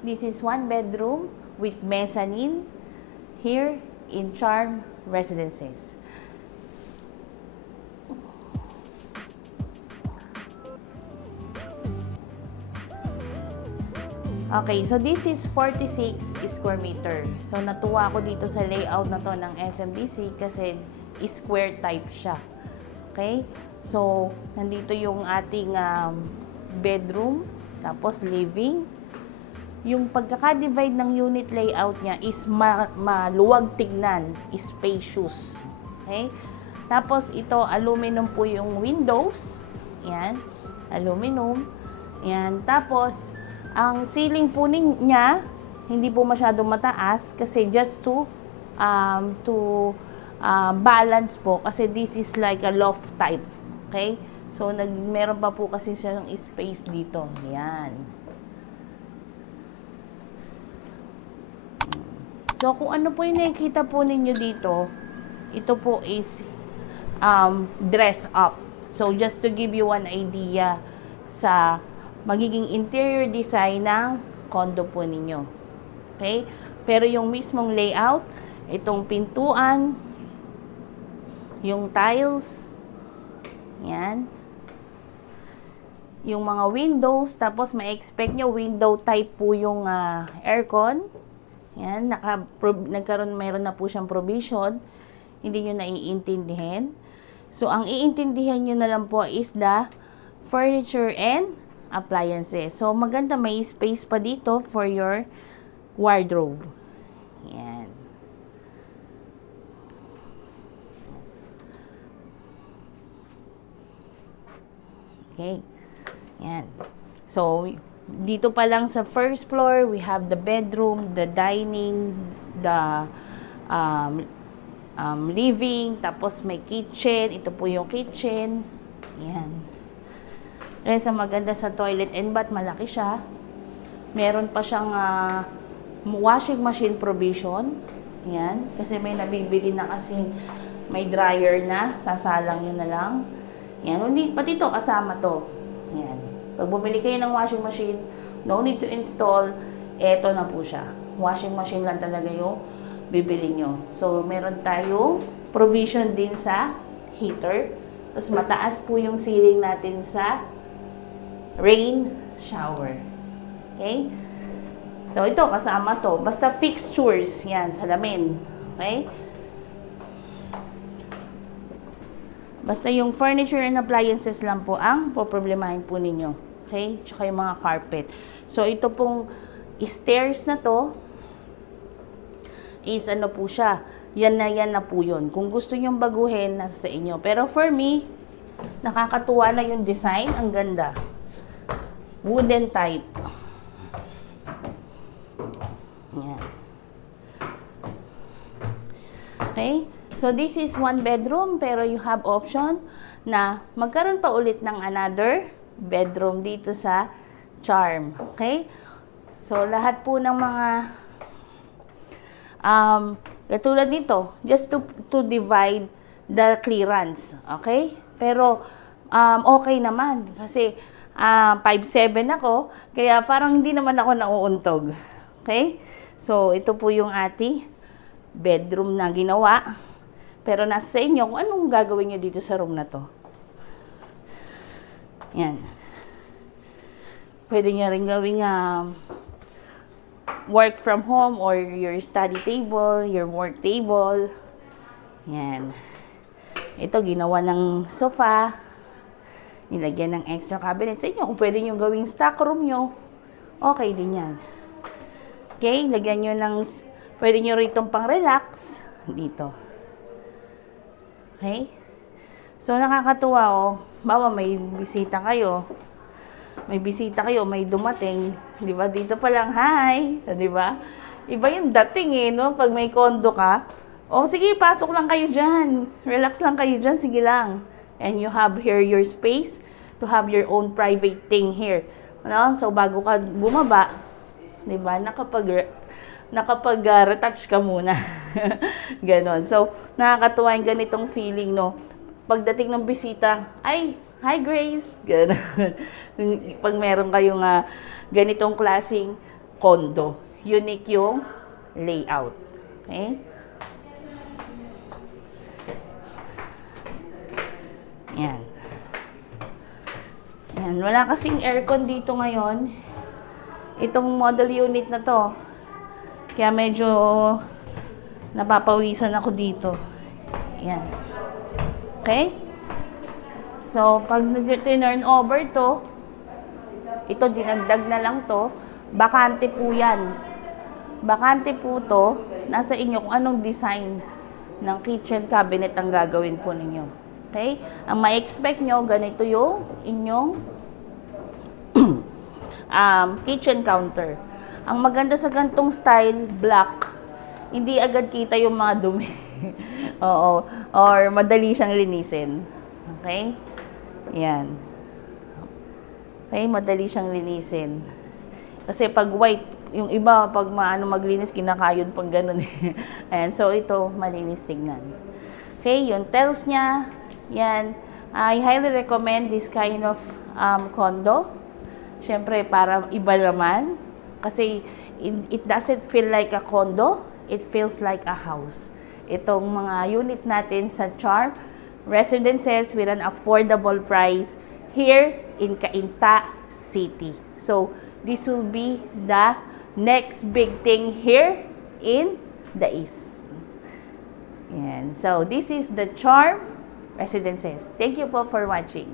This is one bedroom with mezzanine here in Charm Residences. Okay, so this is 46 square meter. So natuwa ako dito sa layout na to ng SMBC kasi square type siya. Okay? So nandito yung ating bedroom, tapos living. Yung pagkaka-divide ng unit layout niya is maluwag tignan, spacious. Okay? Tapos ito, aluminum po yung windows. Yan, aluminum. Yan, tapos ang ceiling po niya, hindi po masyadong mataas kasi just to balance po kasi this is like a loft type. Okay? So, meron pa po kasi siya ng space dito. Yan. So, kung ano po yung nakikita po ninyo dito, ito po is dress up. So, just to give you one idea sa magiging interior design ng condo po ninyo. Okay? Pero yung mismong layout, itong pintuan, yung tiles, yan, yung mga windows, tapos ma-expect nyo window type po yung aircon. Yan, meron na po siyang provision. Hindi nyo naiintindihan. So, ang iintindihan nyo na lang po is the furniture and appliances. So, maganda, may space pa dito for your wardrobe. Yan. Okay. Yan. So, dito pa lang sa first floor, we have the bedroom, the dining, the living, tapos may kitchen. Ito po yung kitchen. Yan. Kaya maganda sa toilet and bath, malaki siya. Meron pa siyang washing machine provision. Yan. Kasi may nabibili na kasing may dryer na. Sasalang yun na lang. Yan. Pati ito, kasama to. Yan. Pag bumili kayo ng washing machine, no need to install. Eto na po siya. Washing machine lang talaga yung bibili nyo. So, meron tayong provision din sa heater. Tapos mataas po yung ceiling natin sa rain shower. Okay? So, ito, kasama to. Basta fixtures, yan, salamin. Okay? Basta yung furniture and appliances lang po ang poproblemahin po ninyo. Okay? Tsaka yung mga carpet. So, ito pong stairs na to is ano po siya. Yan na po yun. Kung gusto nyong baguhin, nasa sa inyo. Pero for me, nakakatuwa na yung design. Ang ganda. Wooden type. Yan. Okay? So, this is one bedroom, pero you have option na magkaroon pa ulit ng another bedroom dito sa Charm. Okay? So, lahat po ng mga katulad nito, just to divide the clearance. Okay? Pero, okay naman. Kasi, 5'7" ako, kaya parang hindi naman ako nauuntog. Okay? So, ito po yung ating bedroom na ginawa. Pero nasa sa inyo kung anong gagawin nyo dito sa room na to. Yan. Pwede nyo rin gawing work from home or your study table, your work table. Yan. Ito, ginawa ng sofa. Nilagyan ng extra cabinet sa inyo. Kung pwede nyo gawing stock room nyo, okay din yan. Okay, lagyan nyo ng, pwede nyo ritong pang-relax dito. Okay? So, nakakatuwa, oh. Bawa, may bisita kayo. May dumating. Di ba? Dito pa lang, hi! Di ba? Iba yung dating eh, no? Pag may condo ka, oh, sige, pasok lang kayo dyan. Relax lang kayo dyan, sige lang. And you have here your space to have your own private thing here. No? So, bago ka bumaba, di ba? Nakapag-retouch ka muna. Ganon. So, nakakatuwa yung ganitong feeling, no? Pagdating ng bisita, ay, hi Grace! Ganon. Pag meron kayong ganitong klaseng condo. Unique yung layout. Okay? Yan. Yan. Wala kasing aircon dito ngayon. Itong model unit na to. Kaya medyo napapawisan ako dito. Yan. Okay? So, pag turn over to, ito dinagdag na lang to, bakante po yan. Bakante po to, nasa inyo kung anong design ng kitchen cabinet ang gagawin po ninyo. Okay? Ang ma-expect nyo, ganito yung inyong kitchen counter. Ang maganda sa gantong style, black, hindi agad kita yung mga dumi. Oo. Or madali siyang linisin. Okay? Yan. Okay, madali siyang linisin. Kasi pag white, yung iba, pag maglinis, kinakayon pang ganun. Ayan, so ito, malinis tignan. Okay, yung tiles niya, yan. I highly recommend this kind of condo. Siyempre, para iba naman. Kasi it doesn't feel like a condo. It feels like a house. Itong mga unit natin sa Charm Residences with an affordable price here in Cainta City. So, this will be the next big thing here in the East. Yan. So, this is the Charm Residences. Thank you po for watching.